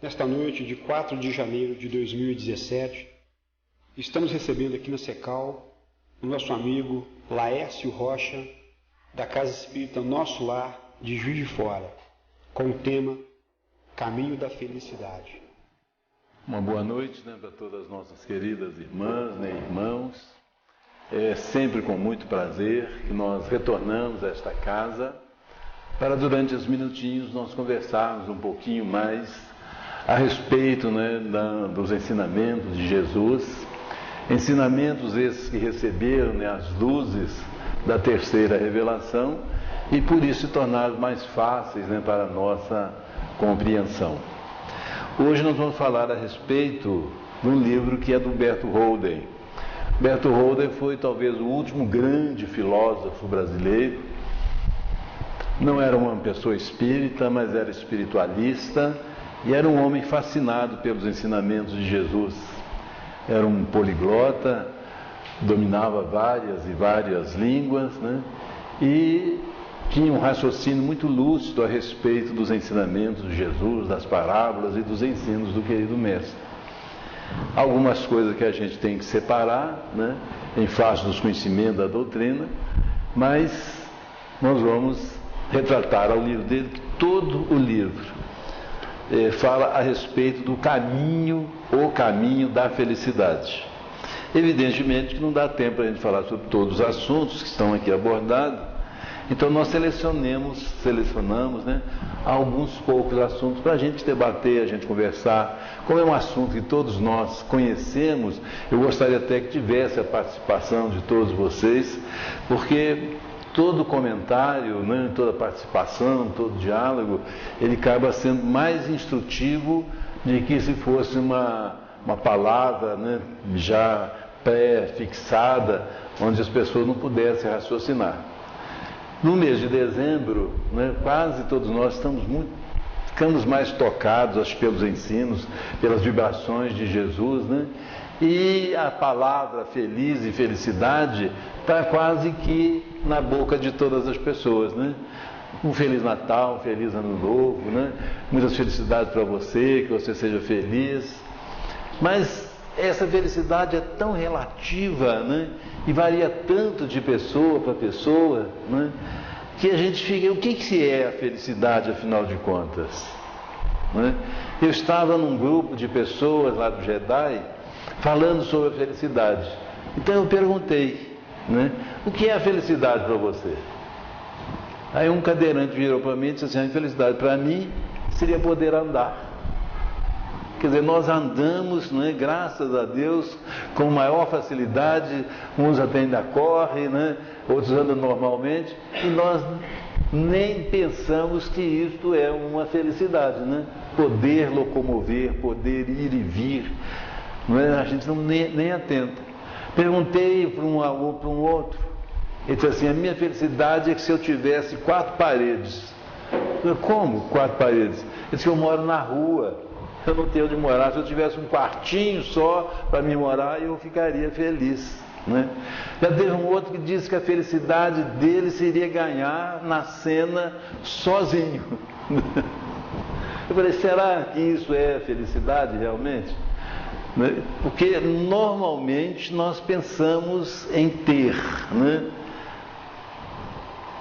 Nesta noite de 4 de janeiro de 2017, estamos recebendo aqui na Secal o nosso amigo Laércio Rocha, da Casa Espírita Nosso Lar, de Juiz de Fora, com o tema Caminho da Felicidade. Uma boa noite, para todas as nossas queridas irmãs, irmãos. É sempre com muito prazer que nós retornamos a esta casa para, durante os minutinhos, nós conversarmos um pouquinho mais a respeito dos ensinamentos de Jesus, ensinamentos esses que receberam as luzes da terceira revelação e por isso se tornaram mais fáceis para a nossa compreensão. Hoje nós vamos falar a respeito de um livro que é do Berto Holden. Berto Holden foi talvez o último grande filósofo brasileiro. Não era uma pessoa espírita, mas era espiritualista e era um homem fascinado pelos ensinamentos de Jesus. Era um poliglota, dominava várias e várias línguas, e tinha um raciocínio muito lúcido a respeito dos ensinamentos de Jesus, das parábolas e dos ensinos do querido Mestre. Algumas coisas que a gente tem que separar, em face dos conhecimentos da doutrina, mas nós vamos retratar ao livro dele que todo o livro fala a respeito do caminho, o caminho da felicidade. Evidentemente que não dá tempo para a gente falar sobre todos os assuntos que estão aqui abordados, então nós selecionamos alguns poucos assuntos para a gente debater, a gente conversar. Como é um assunto que todos nós conhecemos, eu gostaria até que tivesse a participação de todos vocês, porque todo comentário, toda participação, todo diálogo, ele acaba sendo mais instrutivo de que se fosse uma palavra já pré-fixada, onde as pessoas não pudessem raciocinar. No mês de dezembro, quase todos nós ficamos mais tocados, acho, pelos ensinos, pelas vibrações de Jesus, e a palavra feliz e felicidade está quase que na boca de todas as pessoas, Um Feliz Natal, um Feliz Ano Novo, Muitas felicidades para você, que você seja feliz. Mas essa felicidade é tão relativa, e varia tanto de pessoa para pessoa, que a gente fica, o que é a felicidade, afinal de contas? Eu estava num grupo de pessoas lá do Jedi, falando sobre a felicidade. Então eu perguntei, o que é a felicidade para você? Aí um cadeirante virou para mim e disse assim: a felicidade para mim seria poder andar. Quer dizer, nós andamos, graças a Deus, com maior facilidade, uns até ainda correm, outros andam normalmente, e nós nem pensamos que isto é uma felicidade, Poder locomover, poder ir e vir, a gente nem atenta. Perguntei para um outro, ele disse assim: a minha felicidade é que se eu tivesse 4 paredes. Eu, como 4 paredes? Ele disse que eu moro na rua. Eu não tenho onde morar. Se eu tivesse um quartinho só para me morar, eu ficaria feliz. Já teve um outro que disse que a felicidade dele seria ganhar na cena sozinho. Eu falei: será que isso é felicidade realmente? Porque normalmente nós pensamos em ter,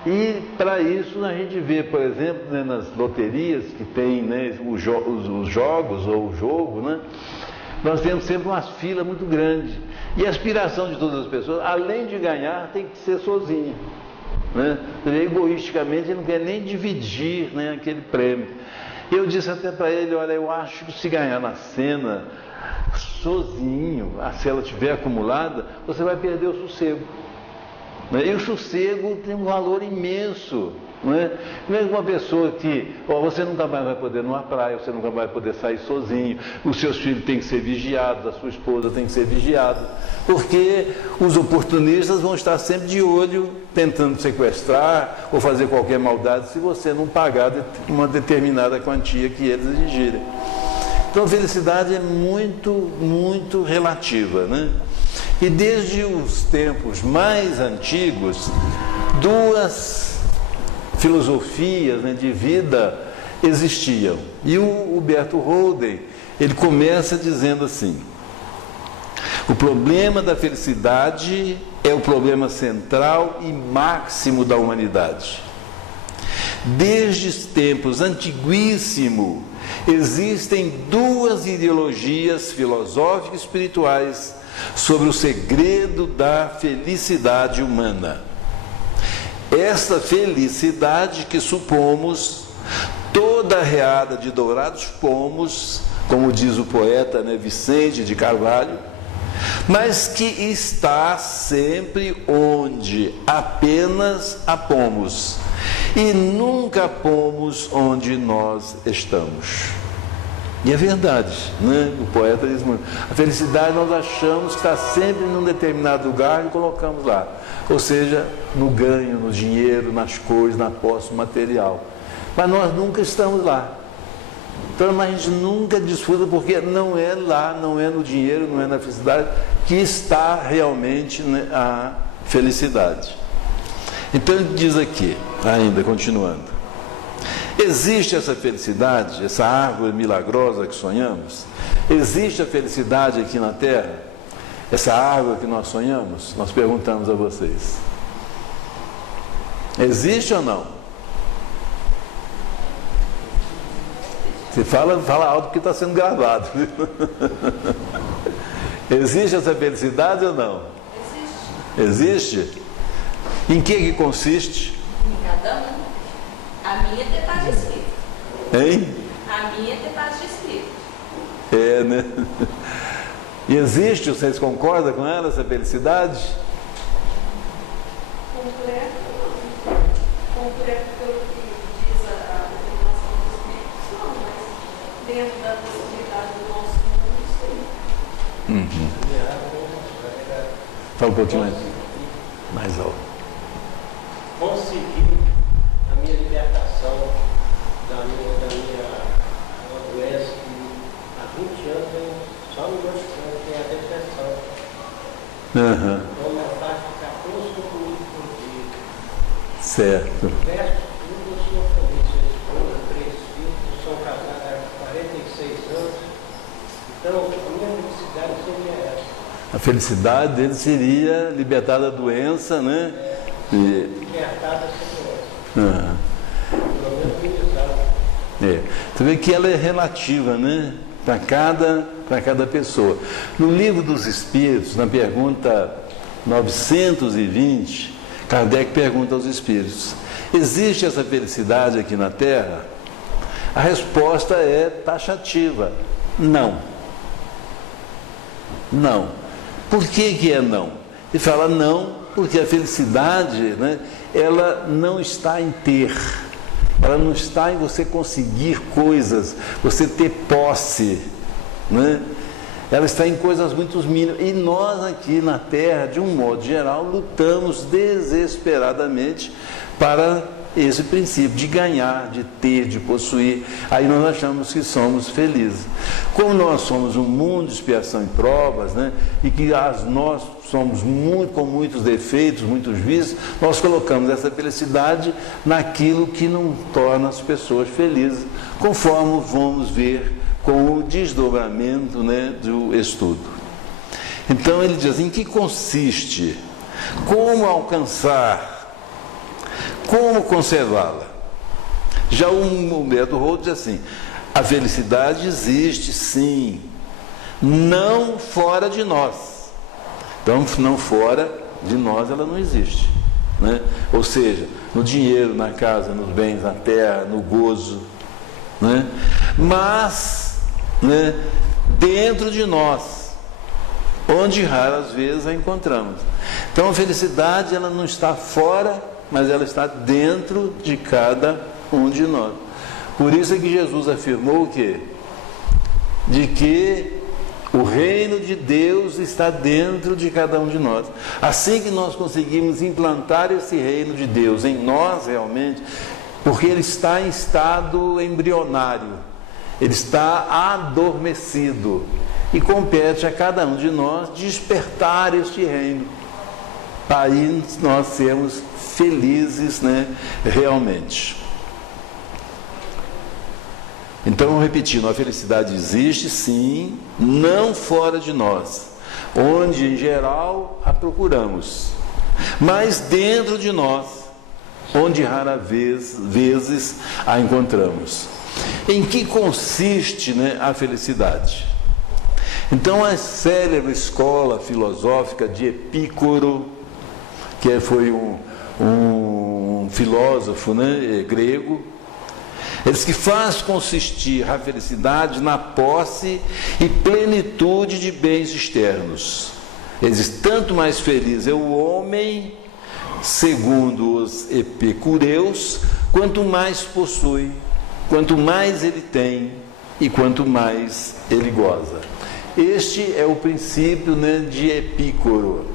E para isso a gente vê, por exemplo, nas loterias que tem os jogos ou o jogo, nós temos sempre uma fila muito grande. E a aspiração de todas as pessoas, além de ganhar, tem que ser sozinho. Egoisticamente, ele não quer nem dividir aquele prêmio. Eu disse até para ele: olha, eu acho que se ganhar na cena sozinho, se ela estiver acumulada, você vai perder o sossego. E o sossego tem um valor imenso. Não é uma pessoa que você nunca mais vai poder ir numa praia, você nunca vai poder sair sozinho, os seus filhos têm que ser vigiados, a sua esposa tem que ser vigiada, porque os oportunistas vão estar sempre de olho, tentando sequestrar ou fazer qualquer maldade se você não pagar uma determinada quantia que eles exigirem. Então a felicidade é muito, muito relativa, E desde os tempos mais antigos, 2 filosofias de vida existiam. E o Huberto Holden, ele começa dizendo assim: o problema da felicidade é o problema central e máximo da humanidade. Desde os tempos antiguíssimos, existem duas ideologias filosóficas e espirituais sobre o segredo da felicidade humana. Esta felicidade que supomos, toda arreada de dourados pomos, como diz o poeta, né, Vicente de Carvalho, mas que está sempre onde apenas a pomos, e nunca pomos onde nós estamos. E é verdade, né? O poeta diz muito, a felicidade nós achamos que está sempre num determinado lugar e colocamos lá, ou seja, no ganho, no dinheiro, nas coisas, na posse material, mas nós nunca estamos lá. Então a gente nunca desfruta, porque não é lá, não é no dinheiro, não é na felicidade que está realmente, né, a felicidade. Então ele diz aqui, ainda continuando: existe essa felicidade, essa árvore milagrosa que sonhamos? Existe a felicidade aqui na Terra? Essa árvore que nós sonhamos? Nós perguntamos a vocês. Existe ou não? Você fala alto porque está sendo gravado. Existe essa felicidade ou não? Existe. Existe? Em que consiste? Em cada um. A minha é ter paz de espírito. Hein? A minha é ter paz de espírito. É, né? E existe, vocês concordam com ela, essa felicidade? Concreto pelo que diz a determinação dos espíritos, não, mas dentro da possibilidade do nosso mundo, sim. Fala um pouquinho mais alto. Consegui a minha libertação da minha doença que há 20 anos eu só me mostrando que é a depressão. Então minha taxa fica 14 comigo por dia. Certo. O resto tudo eu sou feliz, sou esposa, 3 filhos, sou casada há 46 anos. Então a minha felicidade seria essa. A felicidade dele seria libertar da doença, né? Libertada sem doença. Pelo menos minimizada. Você vê que ela é relativa, né? Para cada pessoa. No Livro dos Espíritos, na pergunta 920, Kardec pergunta aos espíritos: existe essa felicidade aqui na Terra? A resposta é taxativa: não. Não. Por que é não? Ele fala não, porque a felicidade, né, ela não está em ter, ela não está em você conseguir coisas, você ter posse, né? Ela está em coisas muito mínimas. E nós aqui na Terra, de um modo geral, lutamos desesperadamente para esse princípio de ganhar, de ter, de possuir. Aí nós achamos que somos felizes. Como nós somos um mundo de expiação e provas, né, e que nós somos com muitos defeitos, muitos vícios, nós colocamos essa felicidade naquilo que não torna as pessoas felizes, conforme vamos ver com o desdobramento, né, do estudo. Então ele diz: em que consiste? Como alcançar? Como conservá-la? Já o Humberto Holden diz assim: a felicidade existe sim, não fora de nós. Então, não fora de nós ela não existe, né? Ou seja, no dinheiro, na casa, nos bens, na terra, no gozo, né? Mas, né, dentro de nós, onde raras vezes a encontramos. Então a felicidade, ela não está fora, mas ela está dentro de cada um de nós. Por isso é que Jesus afirmou o quê? De que o reino de Deus está dentro de cada um de nós. Assim que nós conseguimos implantar esse reino de Deus em nós realmente, porque ele está em estado embrionário, ele está adormecido, e compete a cada um de nós despertar este reino. Aí nós sermos felizes, né, realmente. Então, repetindo, a felicidade existe sim, não fora de nós, onde em geral a procuramos, mas dentro de nós, onde raras vezes a encontramos. Em que consiste, né, a felicidade? Então, a célebre escola filosófica de Epícoro, que foi um filósofo, né, grego, ele diz que faz consistir a felicidade na posse e plenitude de bens externos. Ele diz, tanto mais feliz é o homem, segundo os epicureus, quanto mais possui, quanto mais ele tem e quanto mais ele goza. Este é o princípio, né, de Epícoro.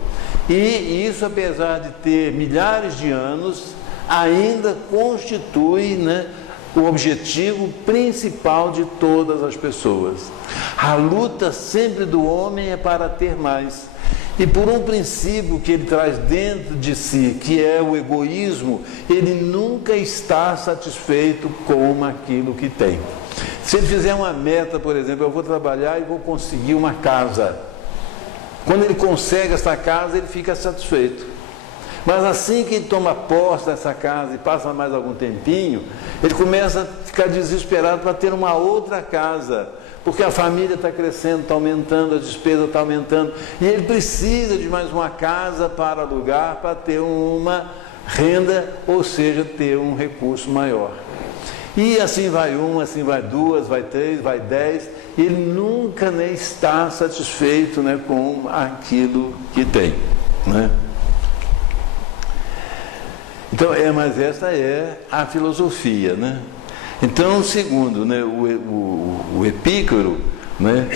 E isso, apesar de ter milhares de anos, ainda constitui, né, o objetivo principal de todas as pessoas. A luta sempre do homem é para ter mais. E por um princípio que ele traz dentro de si, que é o egoísmo, ele nunca está satisfeito com aquilo que tem. Se ele fizer uma meta, por exemplo, eu vou trabalhar e vou conseguir uma casa. Quando ele consegue essa casa, ele fica satisfeito. Mas assim que ele toma posse dessa casa e passa mais algum tempinho, ele começa a ficar desesperado para ter uma outra casa, porque a família está crescendo, está aumentando, a despesa está aumentando, e ele precisa de mais uma casa para alugar, para ter uma renda, ou seja, ter um recurso maior. E assim vai uma, assim vai duas, vai três, vai 10, e ele nunca, né, está satisfeito, né, com aquilo que tem, né? Então, mas essa é a filosofia, né? Então, segundo, né, o Epícoro, né,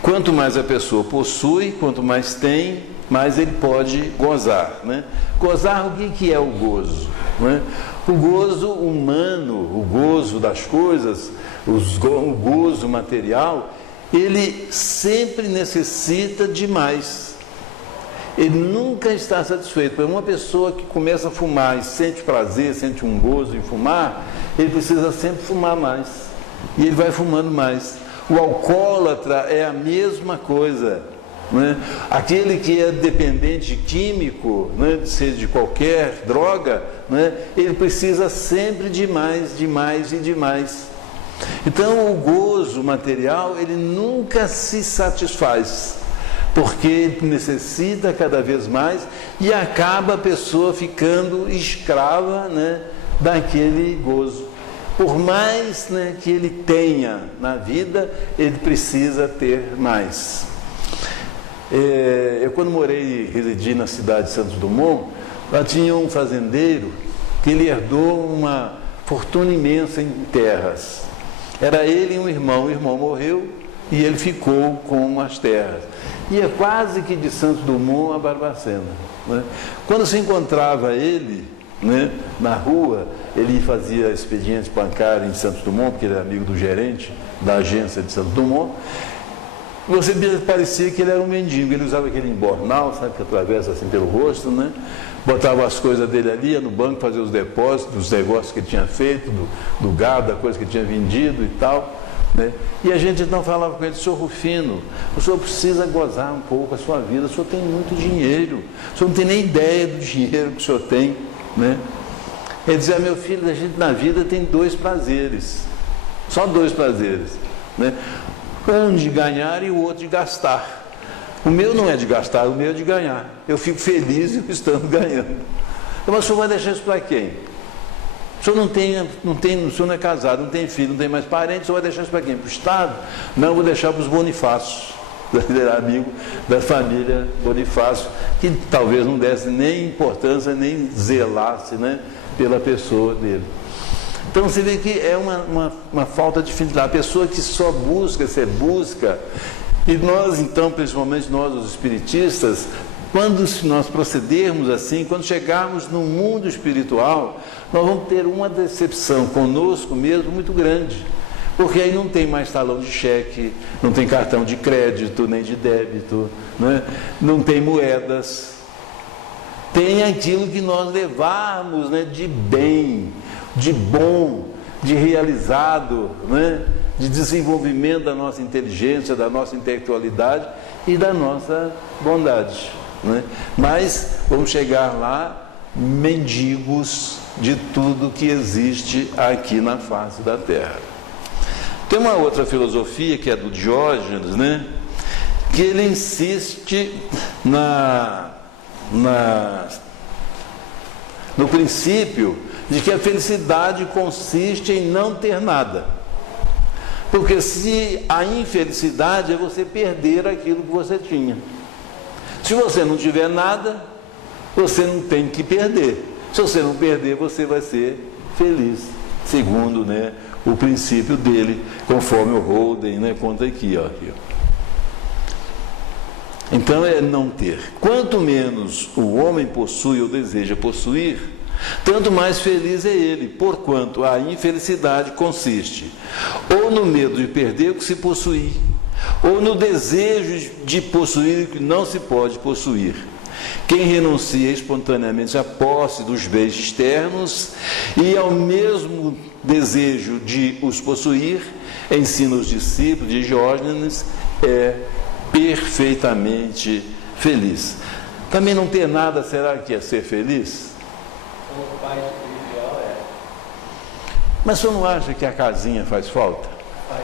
quanto mais a pessoa possui, quanto mais tem, mais ele pode gozar, né? Gozar, o que é o gozo, né? O gozo humano, o gozo das coisas, o gozo material, ele sempre necessita de mais. Ele nunca está satisfeito. Para uma pessoa que começa a fumar e sente prazer, sente um gozo em fumar, ele precisa sempre fumar mais. E ele vai fumando mais. O alcoólatra é a mesma coisa, né? Aquele que é dependente químico, né, seja de qualquer droga, né, ele precisa sempre de mais, de mais e de mais. Então, o gozo material, ele nunca se satisfaz, porque ele necessita cada vez mais e acaba a pessoa ficando escrava, né, daquele gozo. Por mais, né, que ele tenha na vida, ele precisa ter mais. Eu quando residi na cidade de Santos Dumont, lá tinha um fazendeiro que ele herdou uma fortuna imensa em terras. Era ele e um irmão. O irmão morreu e ele ficou com as terras. E é quase que de Santos Dumont a Barbacena, né? Quando se encontrava ele, né, na rua, ele fazia expediente bancário em Santos Dumont, porque ele era amigo do gerente da agência de Santos Dumont. Você parecia que ele era um mendigo. Ele usava aquele embornal, sabe, que atravessa assim pelo rosto, né? Botava as coisas dele ali, ia no banco fazer os depósitos dos negócios que ele tinha feito, do gado, da coisa que ele tinha vendido e tal, né? E a gente então falava com ele: senhor Rufino, o senhor precisa gozar um pouco a sua vida, o senhor tem muito dinheiro, o senhor não tem nem ideia do dinheiro que o senhor tem, né? Ele dizia: meu filho, a gente na vida tem 2 prazeres, só 2 prazeres, né? Um de ganhar e o outro de gastar. O meu não é de gastar, o meu é de ganhar. Eu fico feliz estando ganhando. Mas o senhor vai deixar isso para quem? O senhor o senhor não é casado, não tem filho, não tem mais parentes, o senhor vai deixar isso para quem? Para o Estado? Não, eu vou deixar para os Bonifácios, amigo da família Bonifácio, que talvez não desse nem importância, nem zelasse, né, pela pessoa dele. Então você vê que é uma falta de felicidade. A pessoa que só busca, você busca. E nós, então, principalmente nós, os espiritistas, quando nós procedermos assim, quando chegarmos no mundo espiritual, nós vamos ter uma decepção conosco mesmo muito grande. Porque aí não tem mais talão de cheque, não tem cartão de crédito, nem de débito, né? Não tem moedas. Tem aquilo que nós levarmos, né, de bem, de bom, de realizado, né, de desenvolvimento da nossa inteligência, da nossa intelectualidade e da nossa bondade, né? Mas vamos chegar lá mendigos de tudo que existe aqui na face da Terra. Tem uma outra filosofia, que é do Diógenes, né? Que ele insiste no princípio de que a felicidade consiste em não ter nada. Porque se a infelicidade é você perder aquilo que você tinha. Se você não tiver nada, você não tem que perder. Se você não perder, você vai ser feliz, segundo, né, o princípio dele, conforme o Holden, né, conta aqui, ó. Então é não ter. Quanto menos o homem possui ou deseja possuir, tanto mais feliz é ele, porquanto a infelicidade consiste ou no medo de perder o que se possui, ou no desejo de possuir o que não se pode possuir. Quem renuncia espontaneamente à posse dos bens externos e ao mesmo desejo de os possuir, ensina os discípulos de Diógenes, é perfeitamente feliz. Também não ter nada, será que é ser feliz? O pai espiritual é. Mas o senhor não acha que a casinha faz falta? Faz.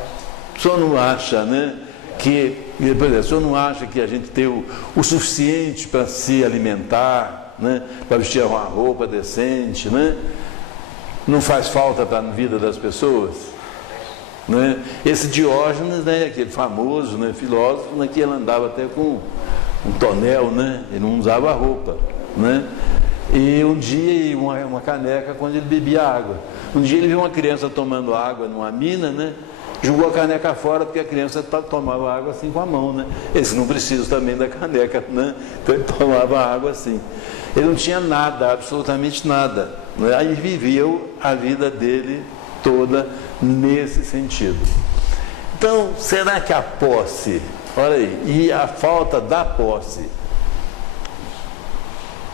O senhor não acha, né, que, por exemplo, o senhor não acha que a gente tem o suficiente para se alimentar, né, para vestir uma roupa decente, né? Não faz falta para a vida das pessoas? Né? Esse Diógenes, né, aquele famoso, né, filósofo, né, que ele andava até com um tonel, né? Ele não usava roupa, né? E um dia, uma caneca, quando ele bebia água. Um dia ele viu uma criança tomando água numa mina, né? Jogou a caneca fora, porque a criança tomava água assim com a mão, né? Esse não precisa também da caneca, né? Então ele tomava água assim. Ele não tinha nada, absolutamente nada, né? Aí viveu a vida dele toda nesse sentido. Então, será que a posse, olha aí, e a falta da posse,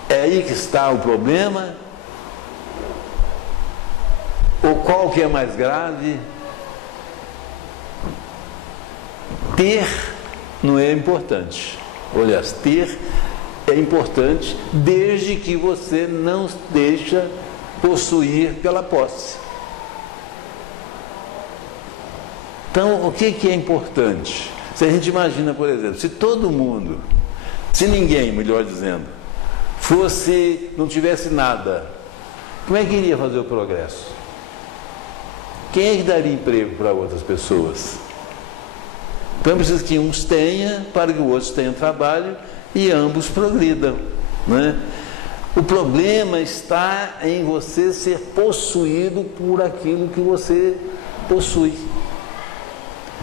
é aí que está o problema? Ou qual que é mais grave? Ter não é importante. Olha, ter é importante desde que você não deixa possuir pela posse. Então, o que é importante? Se a gente imagina, por exemplo, se todo mundo, se ninguém, melhor dizendo, não tivesse nada, como é que iria fazer o progresso? Quem é que daria emprego para outras pessoas? Então é preciso que uns tenham para que os outros tenham trabalho e ambos progridam, né? O problema está em você ser possuído por aquilo que você possui.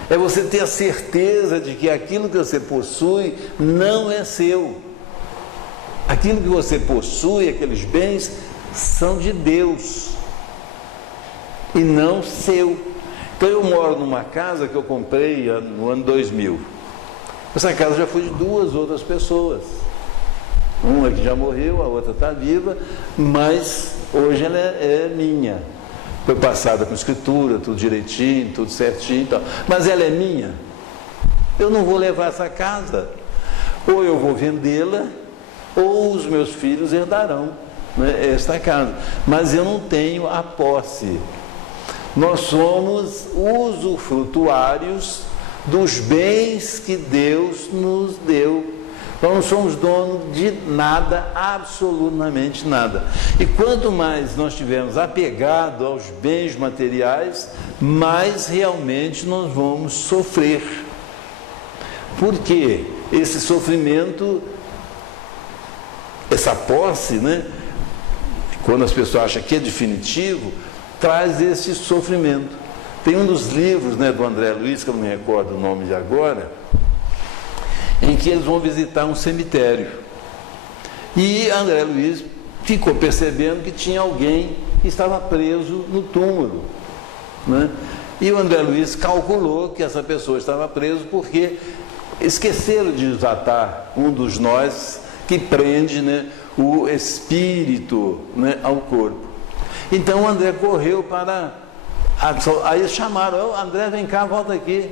É você ter a certeza de que aquilo que você possui não é seu. Aquilo que você possui, aqueles bens, são de Deus e não seu. Então eu moro numa casa que eu comprei no ano 2000. Essa casa já foi de 2 outras pessoas. Uma que já morreu, a outra está viva, mas hoje ela é minha. Foi passada com escritura, tudo direitinho, tudo certinho e tal. Mas ela é minha. Eu não vou levar essa casa. Ou eu vou vendê-la, ou os meus filhos herdarão, né, esta casa. Mas eu não tenho a posse. Nós somos usufrutuários dos bens que Deus nos deu. Nós não somos donos de nada, absolutamente nada. E quanto mais nós estivermos apegados aos bens materiais, mais realmente nós vamos sofrer. Porque esse sofrimento, essa posse, né, quando as pessoas acham que é definitivo, traz esse sofrimento. Tem um dos livros, né, do André Luiz, que eu não me recordo o nome de agora, em que eles vão visitar um cemitério. E André Luiz ficou percebendo que tinha alguém que estava preso no túmulo, né? E o André Luiz calculou que essa pessoa estava presa porque esqueceram de desatar um dos nós que prende, né, o espírito, né, ao corpo. Então o André correu para Aí eles chamaram, André, vem cá, volta aqui.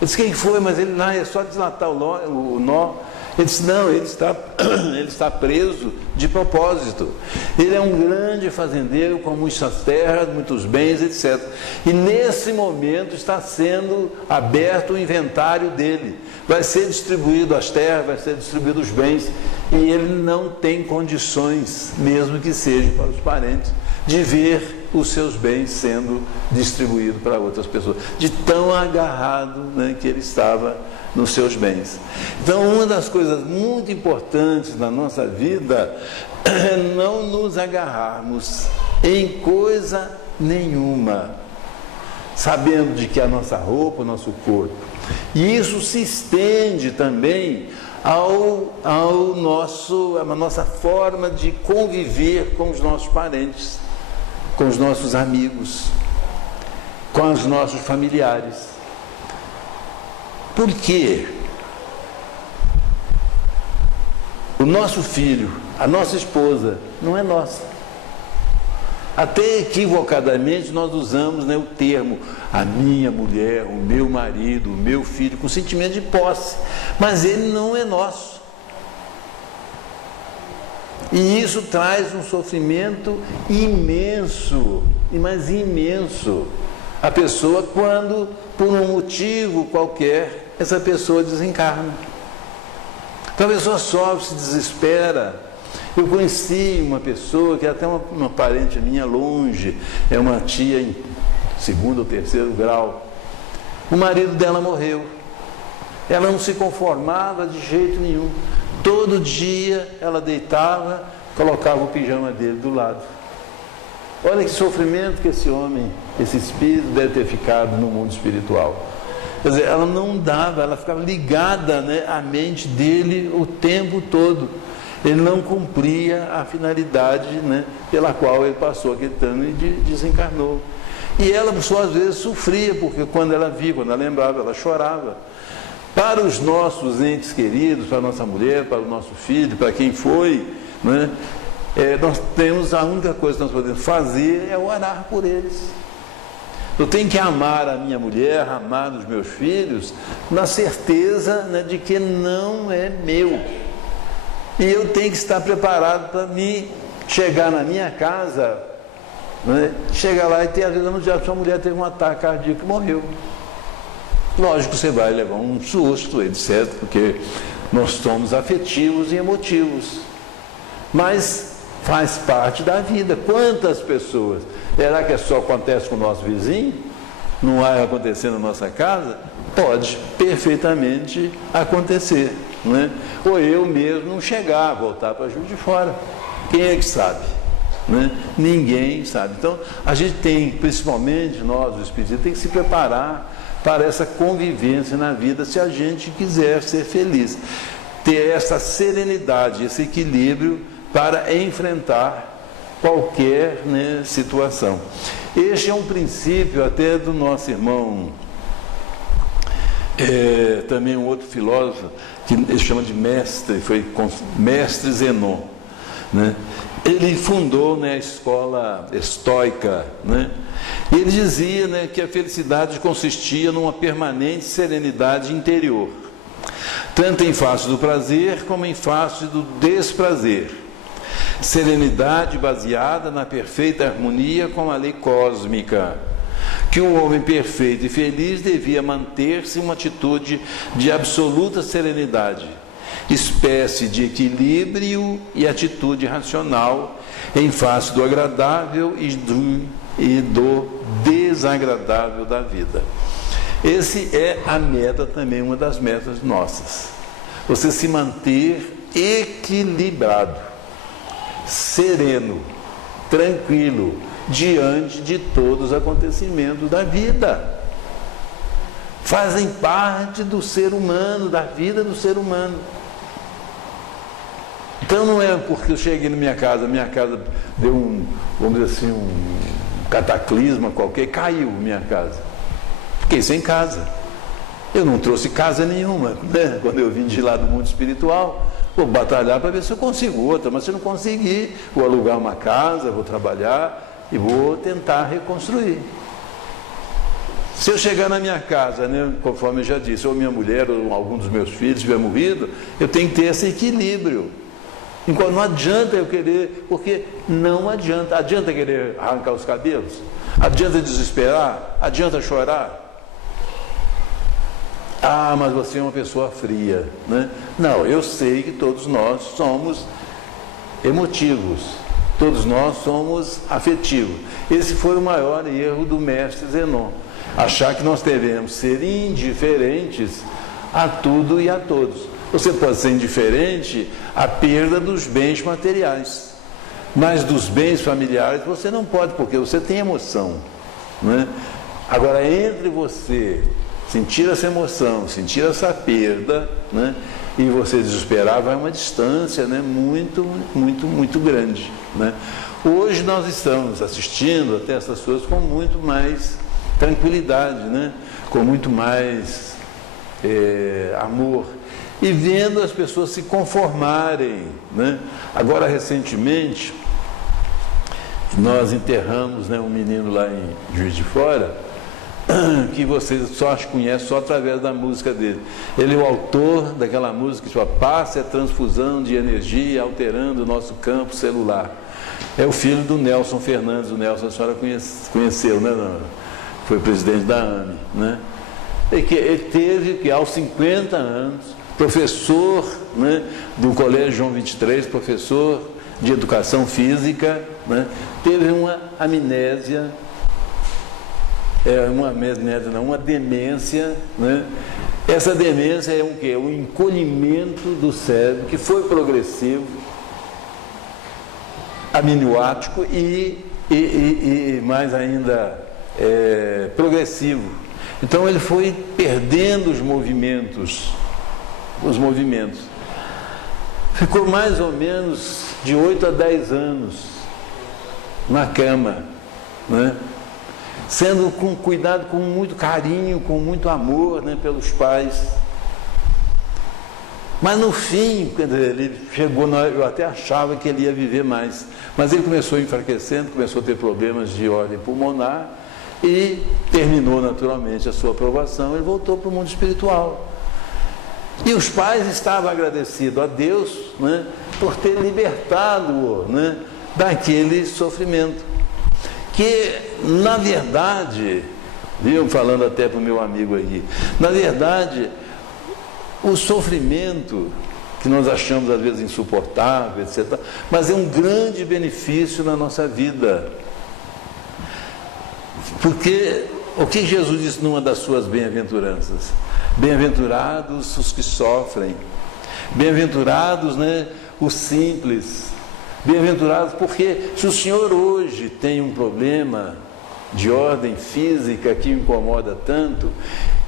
Eu disse, quem foi? Mas ele não, é só deslatar o nó. Ele disse, não, ele está preso de propósito. Ele é um grande fazendeiro com muitas terras, muitos bens, etc. E nesse momento está sendo aberto o inventário dele. Vai ser distribuído as terras, vai ser distribuído os bens. E ele não tem condições, mesmo que seja para os parentes, de ver os seus bens sendo distribuídos para outras pessoas. De tão agarrado, né, que ele estava nos seus bens. Então, uma das coisas muito importantes na nossa vida é não nos agarrarmos em coisa nenhuma, sabendo de que a nossa roupa, o nosso corpo. E isso se estende também a nossa forma de conviver com os nossos parentes, com os nossos amigos, com os nossos familiares. Por quê? O nosso filho, a nossa esposa, não é nossa. Até equivocadamente nós usamos, né, o termo a minha mulher, o meu marido, o meu filho, com sentimento de posse, mas ele não é nosso. E isso traz um sofrimento imenso, mas imenso, a pessoa quando, por um motivo qualquer, essa pessoa desencarna. Então a pessoa sofre, se desespera. Eu conheci uma pessoa que é até uma parente minha longe, é uma tia em 2º ou 3º grau. O marido dela morreu. Ela não se conformava de jeito nenhum. Todo dia ela deitava, colocava o pijama dele do lado. Olha que sofrimento que esse homem, esse espírito deve ter ficado no mundo espiritual. Quer dizer, ela não dava, ela ficava ligada, né, à mente dele o tempo todo. Ele não cumpria a finalidade, né, pela qual ele passou aquele ano e desencarnou. E ela, por suas vezes, sofria, porque quando ela via, quando ela lembrava, ela chorava. Para os nossos entes queridos, para a nossa mulher, para o nosso filho, para quem foi, né, nós temos, a única coisa que nós podemos fazer é orar por eles. Eu tenho que amar a minha mulher, amar os meus filhos, na certeza, né, de que não é meu. E eu tenho que estar preparado para me chegar na minha casa, né, chegar lá e ter, às vezes, a sua mulher teve um ataque cardíaco e morreu. Lógico que você vai levar um susto, etc., porque nós somos afetivos e emotivos. Mas faz parte da vida. Quantas pessoas? Será que só acontece com o nosso vizinho? Não vai acontecer na nossa casa? Pode perfeitamente acontecer, né? Ou eu mesmo não chegar, voltar para Juiz de Fora. Quem é que sabe? Né? Ninguém sabe. Então, a gente tem, principalmente nós, os espíritos, tem que se preparar para essa convivência na vida, se a gente quiser ser feliz. Ter essa serenidade, esse equilíbrio para enfrentar qualquer, né, situação. Este é um princípio até do nosso irmão, também um outro filósofo, que ele chama de mestre, foi mestre Zenon, né? Ele fundou, né, a escola estoica, né? E ele dizia, né, que a felicidade consistia numa permanente serenidade interior, tanto em face do prazer como em face do desprazer. Serenidade baseada na perfeita harmonia com a lei cósmica, que o homem perfeito e feliz devia manter-se em uma atitude de absoluta serenidade, espécie de equilíbrio e atitude racional em face do agradável e do desagradável da vida. Esse é a meta também, uma das metas nossas. Você se manter equilibrado, sereno, tranquilo, diante de todos os acontecimentos da vida. Fazem parte do ser humano, da vida do ser humano. Então não é porque eu cheguei na minha casa deu vamos dizer assim, um cataclisma qualquer, caiu minha casa. Fiquei sem casa. Eu não trouxe casa nenhuma, né? Quando eu vim de lá do mundo espiritual, vou batalhar para ver se eu consigo outra, mas se eu não conseguir, vou alugar uma casa, vou trabalhar e vou tentar reconstruir. Se eu chegar na minha casa, né, conforme eu já disse, ou minha mulher, ou algum dos meus filhos tiver morrido, eu tenho que ter esse equilíbrio. Enquanto não adianta eu querer, porque não adianta. Adianta querer arrancar os cabelos? Adianta desesperar? Adianta chorar? Ah, mas você é uma pessoa fria, né? Não, eu sei que todos nós somos emotivos, todos nós somos afetivos. Esse foi o maior erro do mestre Zenon, achar que nós devemos ser indiferentes a tudo e a todos. Você pode ser indiferente à perda dos bens materiais, mas dos bens familiares você não pode, porque você tem emoção, né? Agora, entre você sentir essa emoção, sentir essa perda, né, e você desesperar, vai uma distância, né, muito, muito, muito grande, né? Hoje nós estamos assistindo até essas coisas com muito mais tranquilidade, né, com muito mais amor, e vendo as pessoas se conformarem, né? Agora, recentemente, nós enterramos, né, um menino lá em Juiz de Fora, que vocês só conhecem só através da música dele. Ele é o autor daquela música que chama Passe a Transfusão de Energia Alterando o Nosso Campo Celular. É o filho do Nelson Fernandes. O Nelson a senhora conheceu, né? Foi presidente da AME, né? E que ele teve que, aos 50 anos, professor, né, do Colégio João 23, professor de Educação Física, né, teve uma amnésia, uma demência, né? Essa demência é o quê? O encolhimento do cérebro, que foi progressivo, aminoático e mais ainda progressivo. Então ele foi perdendo os movimentos. Ficou mais ou menos de 8 a 10 anos na cama, né? Sendo com cuidado, com muito carinho, com muito amor, né, pelos pais. Mas no fim, quando ele chegou, eu até achava que ele ia viver mais, mas ele começou enfraquecendo, começou a ter problemas de ordem pulmonar e terminou naturalmente a sua aprovação. Ele voltou para o mundo espiritual. E os pais estavam agradecidos a Deus, né, por ter libertado-o, né, daquele sofrimento. Que, na verdade, viu, falando até para o meu amigo aí, na verdade, o sofrimento, que nós achamos às vezes insuportável, etc., mas é um grande benefício na nossa vida. Porque o que Jesus disse numa das suas bem-aventuranças? Bem-aventurados os que sofrem, bem-aventurados, né, os simples, bem-aventurados, porque se o senhor hoje tem um problema de ordem física que o incomoda tanto,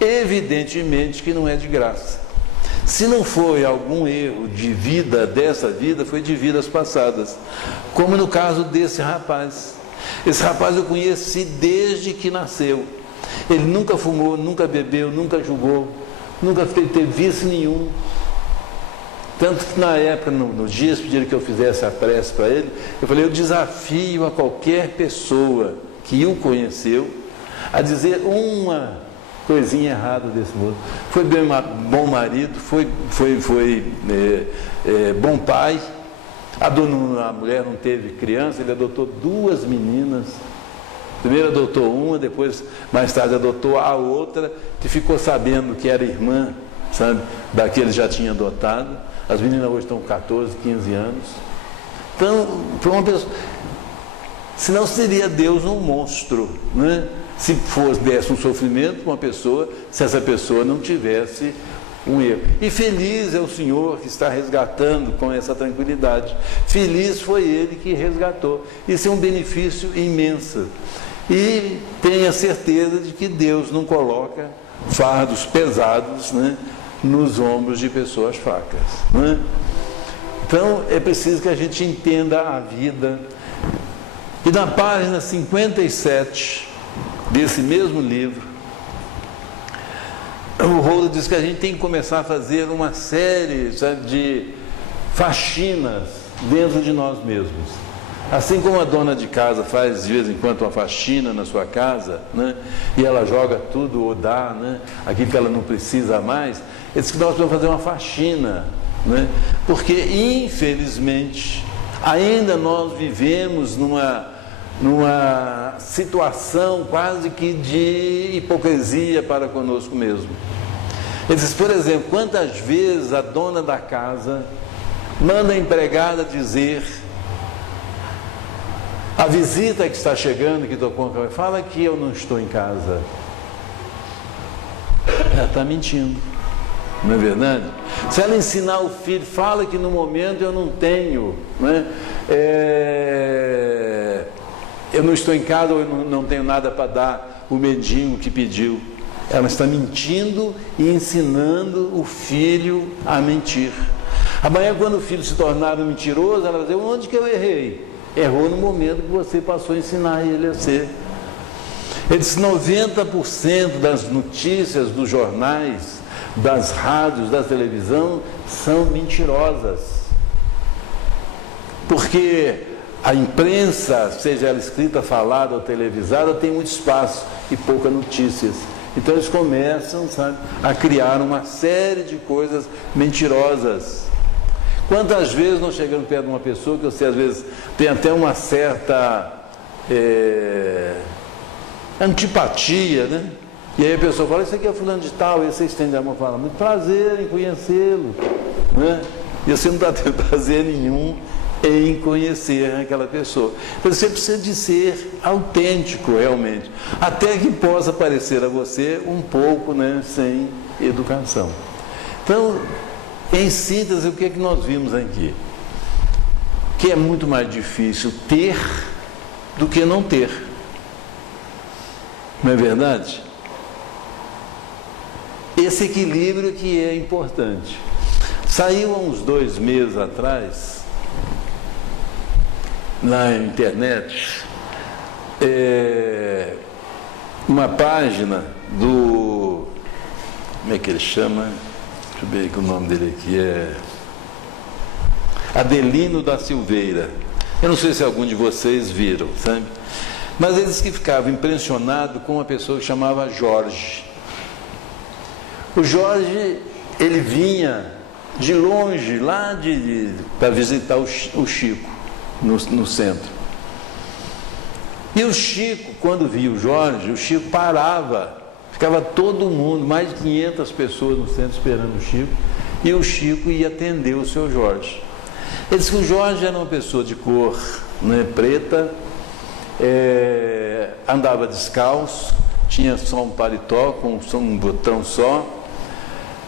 evidentemente que não é de graça. Se não foi algum erro de vida, dessa vida, foi de vidas passadas, como no caso desse rapaz. Esse rapaz eu conheci desde que nasceu. Ele nunca fumou, nunca bebeu, nunca jogou, nunca teve vício nenhum. Tanto que na época, nos dias pediram que eu fizesse a prece para ele, eu falei, eu desafio a qualquer pessoa que o conheceu a dizer uma coisinha errada desse moço. Foi bom marido, foi bom pai, a mulher não teve criança, ele adotou 2 meninas. Primeiro adotou uma, depois, mais tarde, adotou a outra, que ficou sabendo que era irmã, sabe, da que ele já tinha adotado. As meninas hoje estão com 14, 15 anos. Então, foi uma pessoa. Senão seria Deus um monstro, né? Se desse um sofrimento para uma pessoa, se essa pessoa não tivesse um erro. E feliz é o Senhor que está resgatando com essa tranquilidade. Feliz foi Ele que resgatou. Isso é um benefício imenso. E tenha certeza de que Deus não coloca fardos pesados, né, nos ombros de pessoas fracas, né? Então é preciso que a gente entenda a vida. E na página 57 desse mesmo livro, o Rolo diz que a gente tem que começar a fazer uma série, sabe, de faxinas dentro de nós mesmos. Assim como a dona de casa faz de vez em quando uma faxina na sua casa, né? E ela joga tudo ou dá, né? Aquilo que ela não precisa mais, ele diz que nós vamos fazer uma faxina, né? Porque infelizmente ainda nós vivemos numa situação quase que de hipocrisia para conosco mesmo. Ele diz, por exemplo, quantas vezes a dona da casa manda a empregada dizer: a visita que está chegando, que tocou, fala que eu não estou em casa. Ela está mentindo, não é verdade? Se ela ensinar o filho, fala que no momento eu não tenho, né? Eu não estou em casa, ou eu não tenho nada para dar o mendigo que pediu. Ela está mentindo e ensinando o filho a mentir. Amanhã, quando o filho se tornar um mentiroso, ela vai dizer: onde que eu errei? Errou no momento que você passou a ensinar ele a ser. Ele disse: 90% das notícias dos jornais, das rádios, da televisão são mentirosas. Porque a imprensa, seja ela escrita, falada ou televisada, tem muito espaço e poucas notícias. Então eles começam, sabe, a criar uma série de coisas mentirosas. Quantas vezes nós chegamos perto de uma pessoa que você às vezes tem até uma certa antipatia, né? E aí a pessoa fala: isso aqui é fulano de tal, e você estende a mão e fala: muito prazer em conhecê-lo, né? E você não está tendo prazer nenhum em conhecer aquela pessoa. Então você precisa de ser autêntico realmente, até que possa parecer a você um pouco, né, sem educação. Então, em síntese, o que é que nós vimos aqui? Que é muito mais difícil ter do que não ter. Não é verdade? Esse equilíbrio que é importante. Saiu há uns 2 meses atrás, na internet, uma página do... Como é que ele chama? Deixa eu ver que o nome dele aqui é Adelino da Silveira. Eu não sei se algum de vocês viram, sabe? Mas ele disse que ficava impressionado com uma pessoa que chamava Jorge. O Jorge, ele vinha de longe, lá para visitar o Chico, no centro. E o Chico, quando via o Jorge, o Chico parava. Ficava todo mundo, mais de 500 pessoas no centro esperando o Chico, e o Chico ia atender o seu Jorge. Ele disse que o Jorge era uma pessoa de cor, né, preta, andava descalço, tinha só um paletó com um botão só.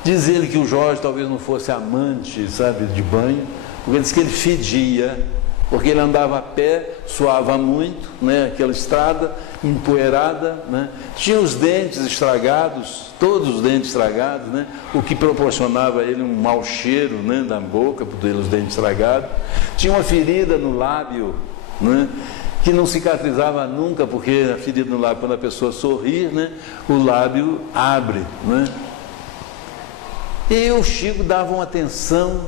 Diz ele que o Jorge talvez não fosse amante, sabe, de banho, porque ele disse que ele fedia, porque ele andava a pé, suava muito, né, aquela estrada empoeirada, né, tinha os dentes estragados, todos os dentes estragados, né, o que proporcionava a ele um mau cheiro, né, da boca, por ter os dentes estragados. Tinha uma ferida no lábio, né, que não cicatrizava nunca, porque a ferida no lábio, quando a pessoa sorri, né, o lábio abre, né. E o Chico dava uma atenção.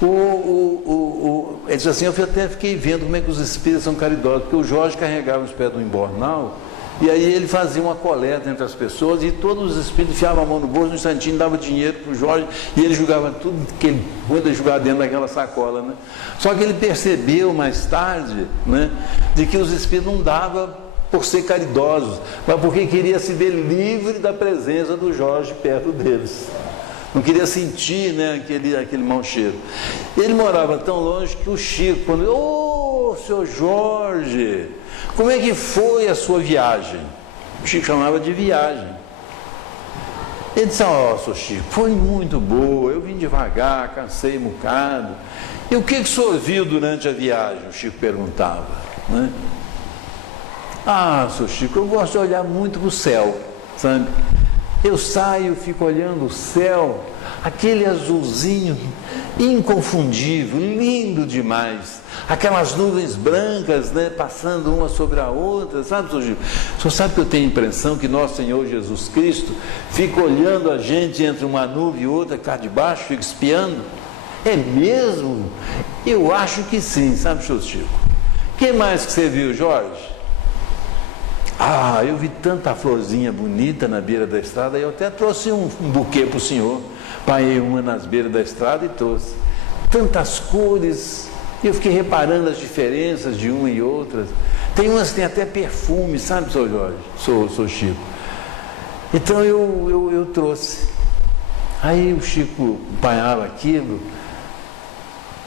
Ele disse assim: eu até fiquei vendo como é que os espíritos são caridosos, porque o Jorge carregava os pés do embornal, e aí ele fazia uma coleta entre as pessoas, e todos os espíritos enfiavam a mão no bolso, no instantinho dava dinheiro para o Jorge, e ele jogava tudo que ele podia jogar dentro daquela sacola, né? Só que ele percebeu mais tarde, né, de que os espíritos não davam por ser caridosos, mas porque queria se ver livre da presença do Jorge perto deles. Não queria sentir, né, aquele mau cheiro. Ele morava tão longe que o Chico, quando... Ô, seu Jorge, como é que foi a sua viagem? O Chico chamava de viagem. Ele disse: ó, seu Chico, foi muito boa, eu vim devagar, cansei um bocado. E o que o senhor viu durante a viagem? O Chico perguntava, né? Ah, seu Chico, eu gosto de olhar muito para o céu, sabe? Eu saio, fico olhando o céu, aquele azulzinho inconfundível, lindo demais. Aquelas nuvens brancas, né, passando uma sobre a outra, sabe, senhor Gil? O senhor sabe que eu tenho a impressão que nosso Senhor Jesus Cristo fica olhando a gente entre uma nuvem e outra, cá de baixo, fica espiando? É mesmo? Eu acho que sim, sabe, senhor Chico? que mais que você viu, Jorge? Ah, eu vi tanta florzinha bonita na beira da estrada, eu até trouxe um buquê para o senhor. Apanhei uma nas beiras da estrada e trouxe. Tantas cores, eu fiquei reparando as diferenças de uma e outras. Tem umas que tem até perfume, sabe, seu Jorge? Sou Chico. Então eu trouxe. Aí o Chico apanhava aquilo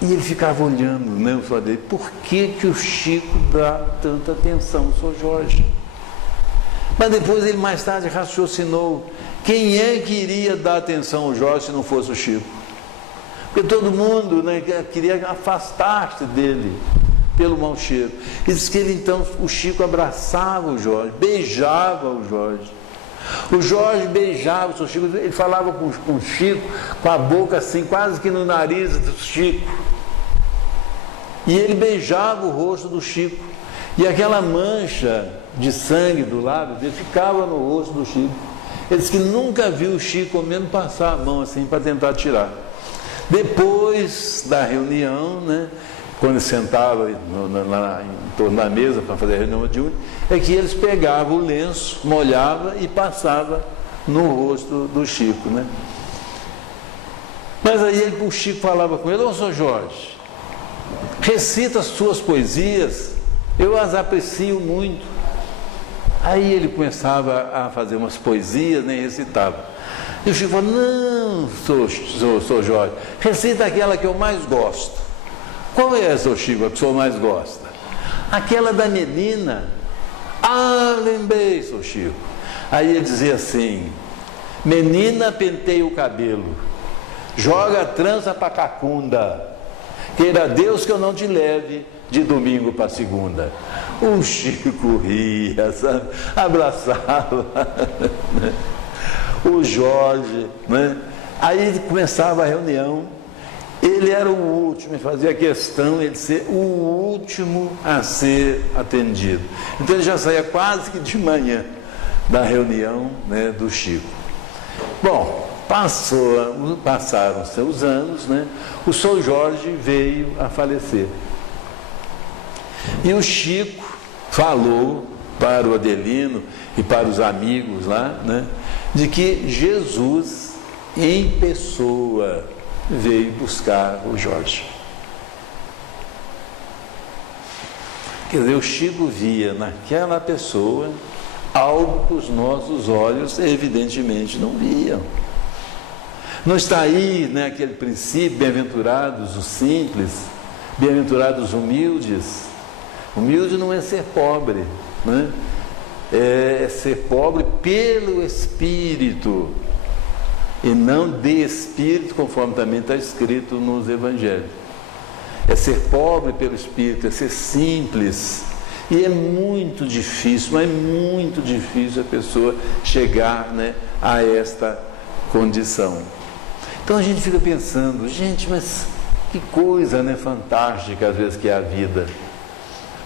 e ele ficava olhando, né, o senhor dele. Por que o Chico dá tanta atenção ao seu Jorge? Mas depois ele mais tarde raciocinou. Quem é que iria dar atenção ao Jorge se não fosse o Chico? Porque todo mundo, né, queria afastar-se dele pelo mau cheiro. E diz que ele então, o Chico abraçava o Jorge, beijava o Jorge. O Jorge beijava o seu Chico, ele falava com o Chico, com a boca assim, quase que no nariz do Chico. E ele beijava o rosto do Chico. E aquela mancha de sangue do lábio dele ficava no rosto do Chico. Ele disse que nunca viu o Chico ao menos passar a mão assim para tentar tirar. Depois da reunião, né, quando sentava em torno da mesa para fazer a reunião de único, é que eles pegavam o lenço, molhava e passava no rosto do Chico, né? Mas aí o Chico falava com ele: ô, senhor Jorge, recita as suas poesias, eu as aprecio muito. Aí ele começava a fazer umas poesias, nem recitava. E o Chico falou: não, senhor Jorge, recita aquela que eu mais gosto. Qual é, seu Chico, a que o senhor mais gosta? Aquela da menina. Ah, lembrei, seu Chico. Aí ele dizia assim: menina, penteia o cabelo, joga a trança para cacunda, queira Deus que eu não te leve de domingo para segunda. O Chico ria, sabe? Abraçava o Jorge, né? Aí começava a reunião. Ele era o último, ele fazia questão de ser o último a ser atendido. Então ele já saía quase que de manhã da reunião, né, do Chico. Bom, passaram-se os anos, né? O São Jorge veio a falecer. E o Chico falou para o Adelino e para os amigos lá, né, de que Jesus em pessoa veio buscar o Jorge. Quer dizer, o Chico via naquela pessoa algo que os nossos olhos evidentemente não viam. Não está aí, né, aquele princípio: bem-aventurados os simples, bem-aventurados os humildes. Humilde não é ser pobre, né? É ser pobre pelo Espírito, e não de espírito, conforme também está escrito nos Evangelhos. É ser pobre pelo Espírito, é ser simples. E é muito difícil, mas é muito difícil a pessoa chegar, né, a esta condição. Então a gente fica pensando: gente, mas que coisa, né, fantástica às vezes que é a vida.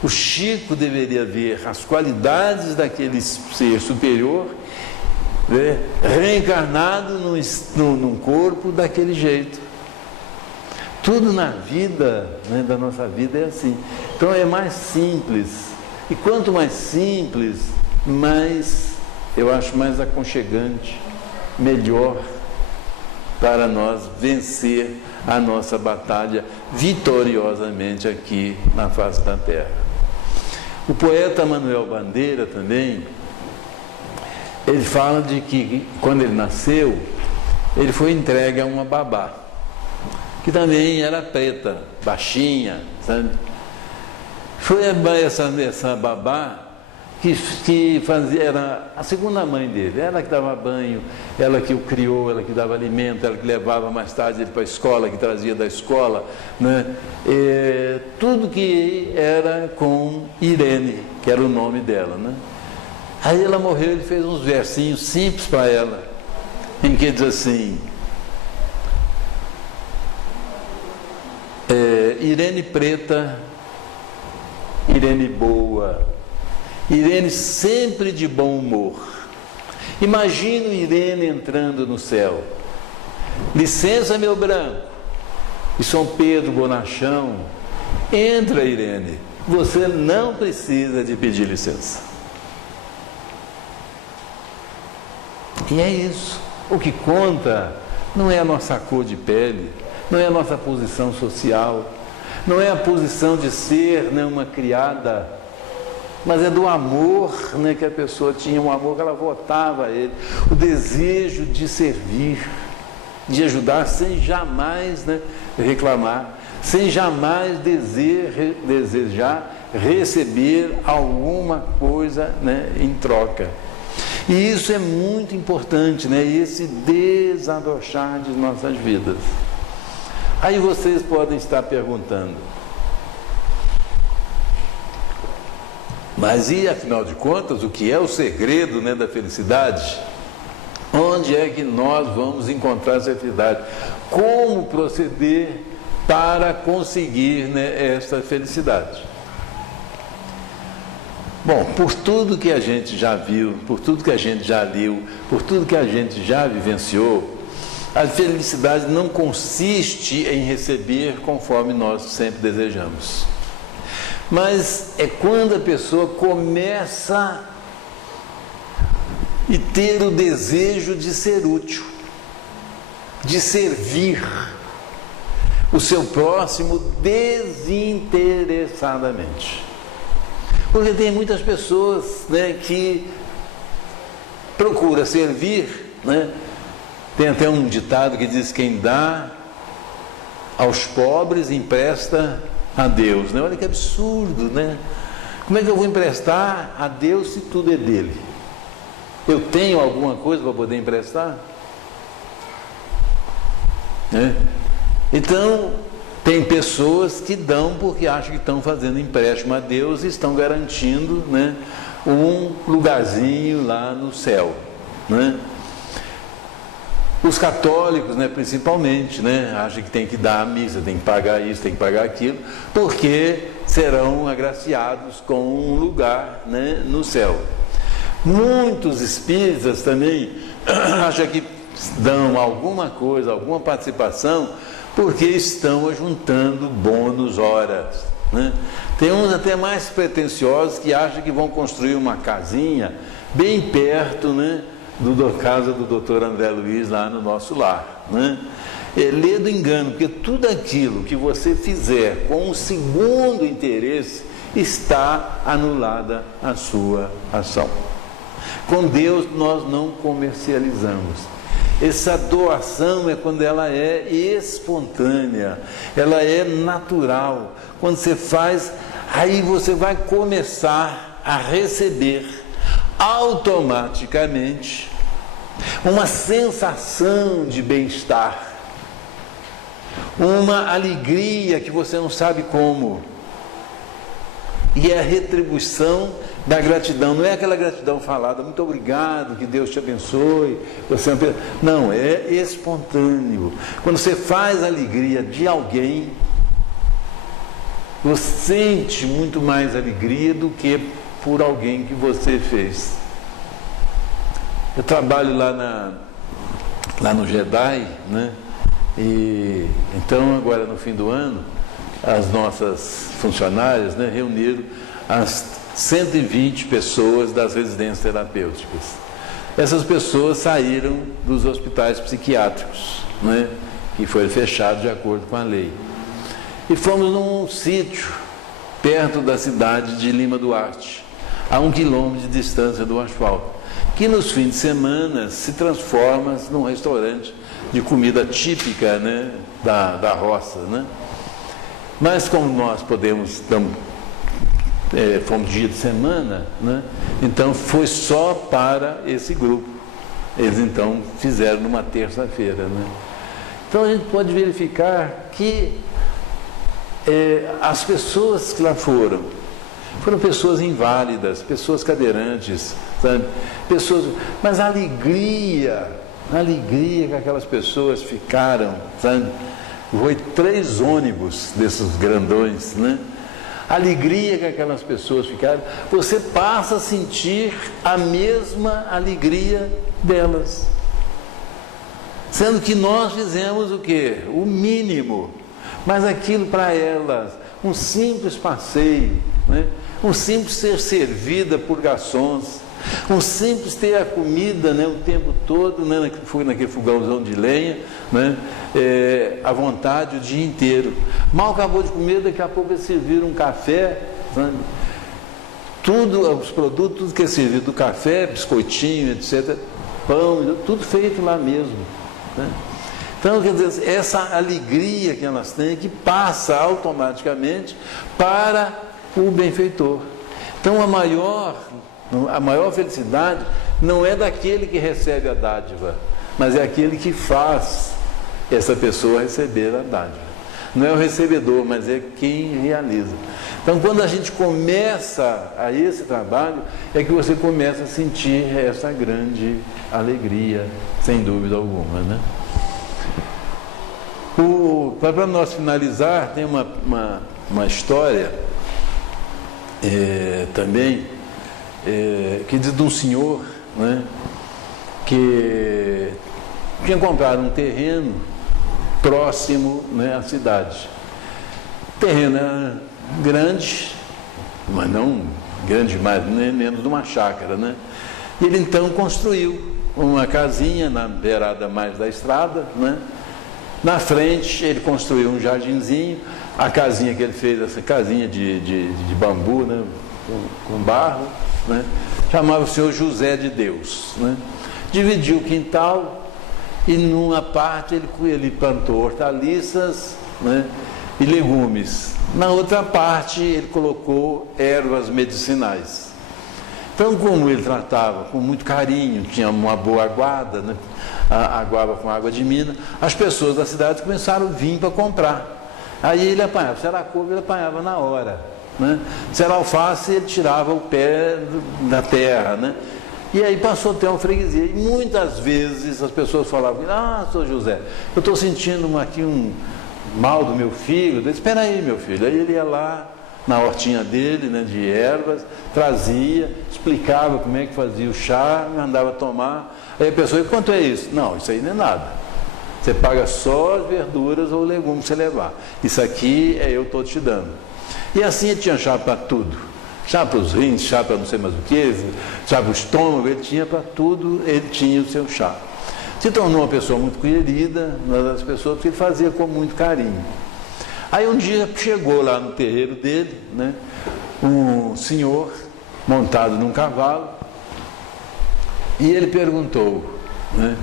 O Chico deveria ver as qualidades daquele ser superior, né, reencarnado num corpo daquele jeito. Tudo na vida, né, da nossa vida é assim. Então é mais simples. E quanto mais simples, mais, eu acho, mais aconchegante, melhor para nós vencer a nossa batalha vitoriosamente aqui na face da terra. O poeta Manuel Bandeira também, ele fala de que quando ele nasceu, ele foi entregue a uma babá, que também era preta, baixinha, sabe? Foi essa babá que fazia, era a segunda mãe dele, ela que dava banho, ela que o criou, ela que dava alimento, ela que levava mais tarde ele para a escola, que trazia da escola, né? Tudo que era com Irene, que era o nome dela, né? Aí ela morreu, ele fez uns versinhos simples para ela, em que diz assim: Irene preta, Irene boa, Irene sempre de bom humor. Imagino Irene entrando no céu. Licença, meu branco. E São Pedro bonachão: entra, Irene, você não precisa de pedir licença. E é isso. O que conta não é a nossa cor de pele, não é a nossa posição social, não é a posição de ser, né, uma criada, mas é do amor, né, que a pessoa tinha, um amor que ela votava a ele, o desejo de servir, de ajudar sem jamais, né, reclamar, sem jamais desejar receber alguma coisa, né, em troca. E isso é muito importante, né, esse desabrochar de nossas vidas. Aí vocês podem estar perguntando, mas e afinal de contas, o que é o segredo, né, da felicidade? Onde é que nós vamos encontrar essa felicidade? Como proceder para conseguir, né, essa felicidade? Bom, por tudo que a gente já viu, por tudo que a gente já leu, por tudo que a gente já vivenciou, a felicidade não consiste em receber conforme nós sempre desejamos. Mas é quando a pessoa começa a ter o desejo de ser útil, de servir o seu próximo desinteressadamente. Porque tem muitas pessoas, né, que procuram servir, né? Tem até um ditado que diz: quem dá aos pobres empresta a Deus, né? Olha que absurdo, né? Como é que eu vou emprestar a Deus se tudo é dele? Eu tenho alguma coisa para poder emprestar? Né? Então, tem pessoas que dão porque acham que estão fazendo empréstimo a Deus e estão garantindo, né, um lugarzinho lá no céu, né? Os católicos, né, principalmente, né, acham que tem que dar a missa, tem que pagar isso, tem que pagar aquilo, porque serão agraciados com um lugar, né, no céu. Muitos espíritas também acham que dão alguma coisa, alguma participação, porque estão ajuntando bônus horas, né? Tem uns até mais pretensiosos que acham que vão construir uma casinha bem perto, né, da casa do Dr. André Luiz, lá no nosso lar, né? Lê do engano, porque tudo aquilo que você fizer com um segundo interesse, está anulada a sua ação. Com Deus nós não comercializamos. Essa doação é quando ela é espontânea, ela é natural. Quando você faz, aí você vai começar a receber automaticamente uma sensação de bem-estar, uma alegria que você não sabe como. E é a retribuição da gratidão, não é aquela gratidão falada, muito obrigado, que Deus te abençoe, você não, é espontâneo. Quando você faz a alegria de alguém, você sente muito mais alegria do que por alguém que você fez. Eu trabalho lá no Jedi, né? E então agora no fim do ano, as nossas funcionárias, né, reuniram as 120 pessoas das residências terapêuticas. Essas pessoas saíram dos hospitais psiquiátricos, né, que foi fechado de acordo com a lei. E fomos num sítio perto da cidade de Lima Duarte, a 1 quilômetro de distância do asfalto, que nos fins de semana se transforma num restaurante de comida típica, né, da roça, né? Mas como nós fomos dia de semana, né? Então foi só para esse grupo. Eles então fizeram numa terça-feira, né? Então a gente pode verificar que as pessoas que lá foram pessoas inválidas, pessoas cadeirantes, sabe? Mas a alegria que aquelas pessoas ficaram, sabe? Foi 3 ônibus desses grandões, né? A alegria que aquelas pessoas ficaram, você passa a sentir a mesma alegria delas. Sendo que nós fizemos o quê? O mínimo. Mas aquilo para elas um simples passeio, né? Um simples ser servida por garçons, um simples ter a comida, né, o tempo todo, né, foi naquele fogãozão de lenha, né, à vontade o dia inteiro. Mal acabou de comer, daqui a pouco eles serviram um café, sabe? Tudo, os produtos, tudo que é servido, do café, biscoitinho, etc., pão, tudo feito lá mesmo, né? Então, quer dizer, essa alegria que elas têm, que passa automaticamente para o benfeitor. Então, a maior felicidade não é daquele que recebe a dádiva, mas é aquele que faz essa pessoa receber a dádiva. Não é o recebedor, mas é quem realiza. Então, quando a gente começa a esse trabalho, é que você começa a sentir essa grande alegria, sem dúvida alguma, né? Para nós finalizar, tem uma história também que diz de um senhor, né, que tinha comprado um terreno próximo, né, à cidade. O terreno era grande, mas não grande demais, nem menos de uma chácara, né? E ele então construiu uma casinha na beirada mais da estrada, né? Na frente ele construiu um jardinzinho, a casinha que ele fez, essa casinha de bambu, né, com barro, né, chamava o Senhor José de Deus, né? Dividiu o quintal e numa parte ele plantou hortaliças, né, e legumes. Na outra parte ele colocou ervas medicinais. Então, como ele tratava com muito carinho, tinha uma boa aguada, né, aguava com água de mina, as pessoas da cidade começaram a vir para comprar. Aí ele apanhava, se era couve, ele apanhava na hora, né? Se era alface, ele tirava o pé da terra, né? E aí passou a ter uma freguesia. E muitas vezes as pessoas falavam, Sr. José, eu estou sentindo aqui um mal do meu filho. Eu disse, espera aí, meu filho. Aí ele ia lá na hortinha dele, né, de ervas, trazia, explicava como é que fazia o chá, mandava tomar. Aí a pessoa, quanto é isso? Não, isso aí não é nada. Você paga só as verduras ou legumes que você levar. Isso aqui eu estou te dando. E assim ele tinha chá para tudo. Chá para os rins, chá para não sei mais o que, chá para o estômago, ele tinha para tudo, ele tinha o seu chá. Se tornou uma pessoa muito querida, uma das pessoas que ele fazia com muito carinho. Aí um dia chegou lá no terreiro dele, né, um senhor montado num cavalo, e ele perguntou, né,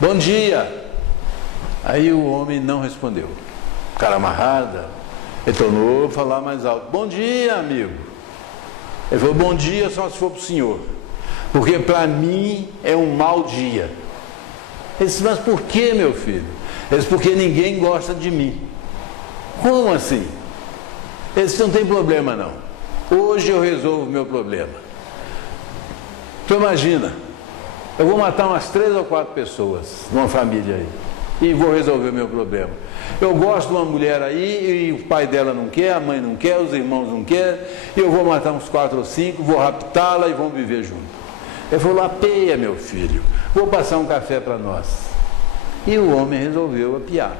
bom dia. Aí o homem não respondeu. Cara amarrada, ele tornou a falar mais alto, bom dia, amigo. Ele falou, bom dia só se for para o senhor, porque para mim é um mau dia. Ele disse, mas por que, meu filho? Ele disse, porque ninguém gosta de mim. Como assim? Ele disse, não tem problema não. Hoje eu resolvo o meu problema. Tu imagina, eu vou matar umas 3 ou 4 pessoas numa família aí e vou resolver o meu problema. Eu gosto de uma mulher aí e o pai dela não quer, a mãe não quer, os irmãos não querem, e eu vou matar uns 4 ou 5, vou raptá-la e vamos viver junto. Ele falou, apeia, meu filho, vou passar um café para nós. E o homem resolveu apiar.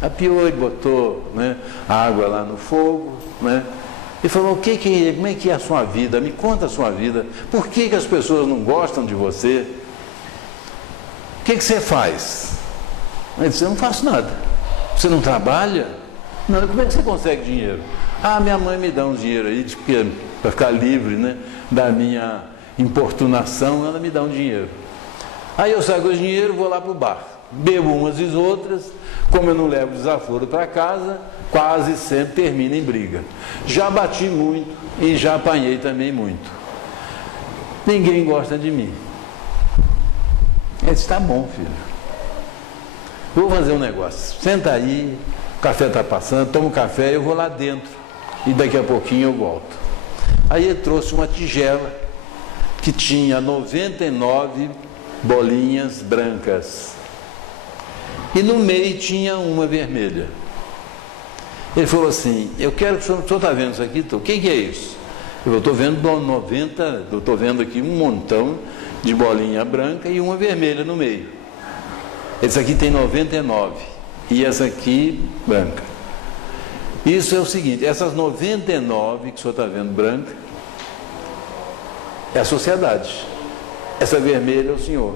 Apiou, ele botou, né, água lá no fogo, né, e falou, como é que é a sua vida? Me conta a sua vida. Por que as pessoas não gostam de você? O que você faz? Ele disse, eu não faço nada. Você não trabalha? Não, como é que você consegue dinheiro? Minha mãe me dá um dinheiro aí, para ficar livre, né, da minha importunação, ela me dá um dinheiro. Aí eu saio com o dinheiro, vou lá para o bar, bebo umas e outras, como eu não levo desaforo para casa, quase sempre termina em briga. Já bati muito e já apanhei também muito. Ninguém gosta de mim. Ele disse, tá bom, filho. Vou fazer um negócio. Senta aí, o café está passando, toma um café, eu vou lá dentro e daqui a pouquinho eu volto. Aí ele trouxe uma tigela que tinha 99 bolinhas brancas. E no meio tinha uma vermelha. Ele falou assim, eu quero que o senhor está vendo isso aqui? O que é isso? Eu estou vendo 90, eu estou vendo aqui um montão de bolinha branca e uma vermelha no meio. Esse aqui tem 99 e essa aqui branca. Isso é o seguinte, essas 99 que o senhor está vendo branca, é a sociedade. Essa vermelha é o senhor.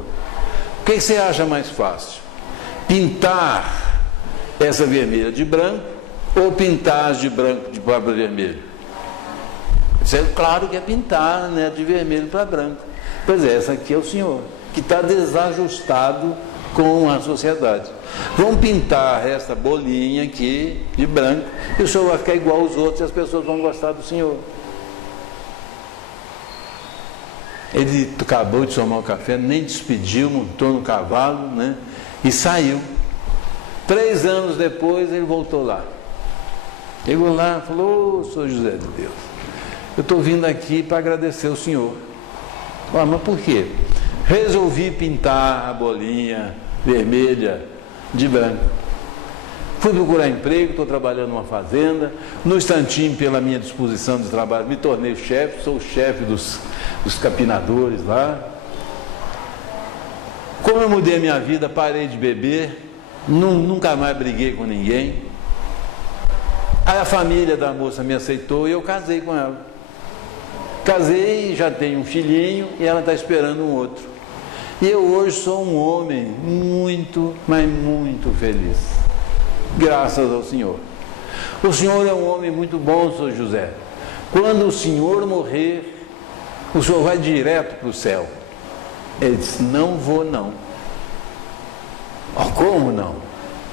O que você acha mais fácil? Pintar essa vermelha de branco ou pintar as de branco para vermelho? Isso é claro que é pintar, né, de vermelho para branco. Pois é, essa aqui é o senhor, que está desajustado com a sociedade. Vamos pintar essa bolinha aqui de branco e o senhor vai ficar igual aos outros e as pessoas vão gostar do senhor. Ele acabou de tomar o café, nem despediu, montou no cavalo, né, e saiu. 3 anos depois ele voltou lá. Chegou lá e falou: ô, Sr. José de Deus, eu estou vindo aqui para agradecer o senhor. Ah, mas por quê? Resolvi pintar a bolinha vermelha de branco. Fui procurar emprego, estou trabalhando numa fazenda. No instantinho, pela minha disposição de trabalho, me tornei chefe, sou o chefe dos capinadores lá. Como eu mudei a minha vida, parei de beber, nunca mais briguei com ninguém. Aí a família da moça me aceitou e eu casei com ela. Casei, já tenho um filhinho e ela está esperando um outro. E eu hoje sou um homem muito, mas muito feliz. Graças ao Senhor. O Senhor é um homem muito bom, Sr. José. Quando o Senhor morrer, o Senhor vai direto para o céu. Ele disse: não vou não. Oh, como não?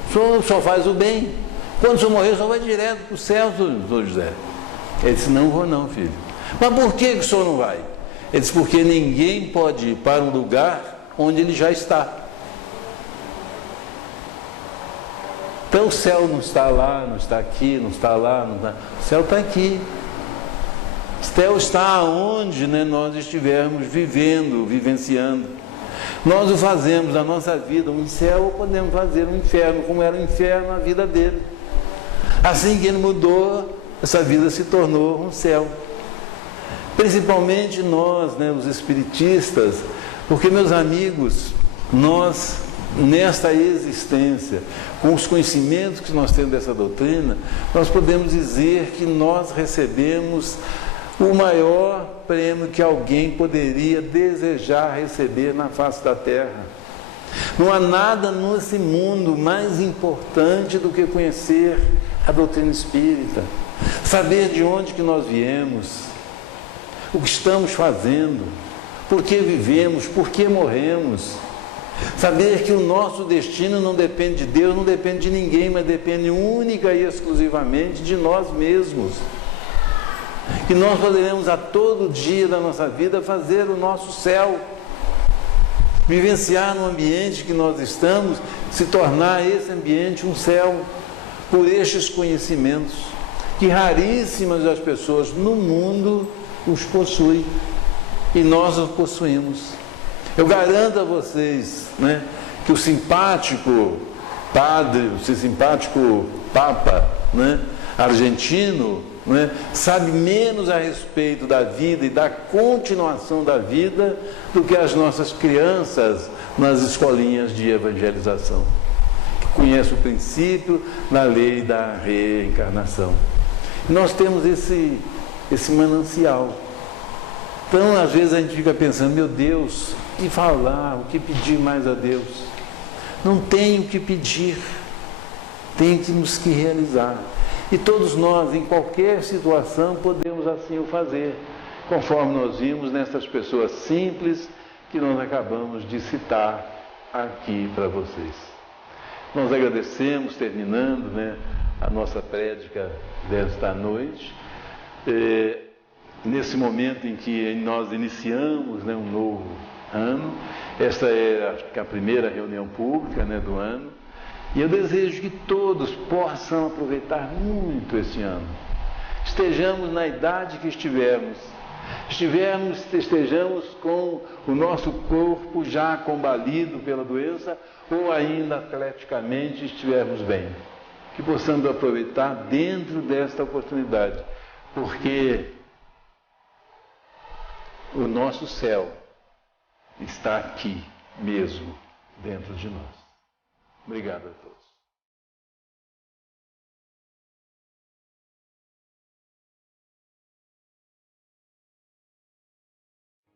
O Senhor só faz o bem. Quando o Senhor morrer, o Senhor vai direto para o céu, Sr. José. Ele disse: não vou não, filho. Mas por que o senhor não vai? Ele disse: porque ninguém pode ir para um lugar onde ele já está. Então o céu não está lá, não está aqui, não está lá, não está... O céu está aqui. O céu está onde, né, nós estivermos vivendo, vivenciando. Nós o fazemos na nossa vida um céu, ou podemos fazer um inferno, como era o inferno na vida dele. Assim que ele mudou, essa vida se tornou um céu. Principalmente nós, né, os espiritistas, porque, meus amigos, nós, nesta existência, com os conhecimentos que nós temos dessa doutrina, nós podemos dizer que nós recebemos o maior prêmio que alguém poderia desejar receber na face da Terra. Não há nada nesse mundo mais importante do que conhecer a doutrina espírita, saber de onde que nós viemos, o que estamos fazendo, por que vivemos, por que morremos. Saber que o nosso destino não depende de Deus, não depende de ninguém, mas depende única e exclusivamente de nós mesmos. Que nós poderemos a todo dia da nossa vida fazer o nosso céu, vivenciar no ambiente que nós estamos, se tornar esse ambiente um céu, por estes conhecimentos, que raríssimas as pessoas no mundo os possuem, e nós os possuímos. Eu garanto a vocês, né, que o simpático padre, o simpático papa, né, argentino, né, sabe menos a respeito da vida e da continuação da vida do que as nossas crianças nas escolinhas de evangelização, que conhecem o princípio na lei da reencarnação. Nós temos esse manancial. Então, às vezes a gente fica pensando: meu Deus, o que falar, o que pedir mais a Deus? Não tem o que pedir, temos que realizar. E todos nós, em qualquer situação, podemos assim o fazer, conforme nós vimos nessas pessoas simples que nós acabamos de citar aqui para vocês. Nós agradecemos, terminando, né, a nossa prédica desta noite, nesse momento em que nós iniciamos, né, um novo ano. Esta é acho que a primeira reunião pública, né, do ano, e eu desejo que todos possam aproveitar muito esse ano. Estejamos na idade que estejamos com o nosso corpo já combalido pela doença, ou ainda atleticamente estivermos bem. Que possamos aproveitar dentro desta oportunidade, porque o nosso céu está aqui mesmo, dentro de nós. Obrigado a todos.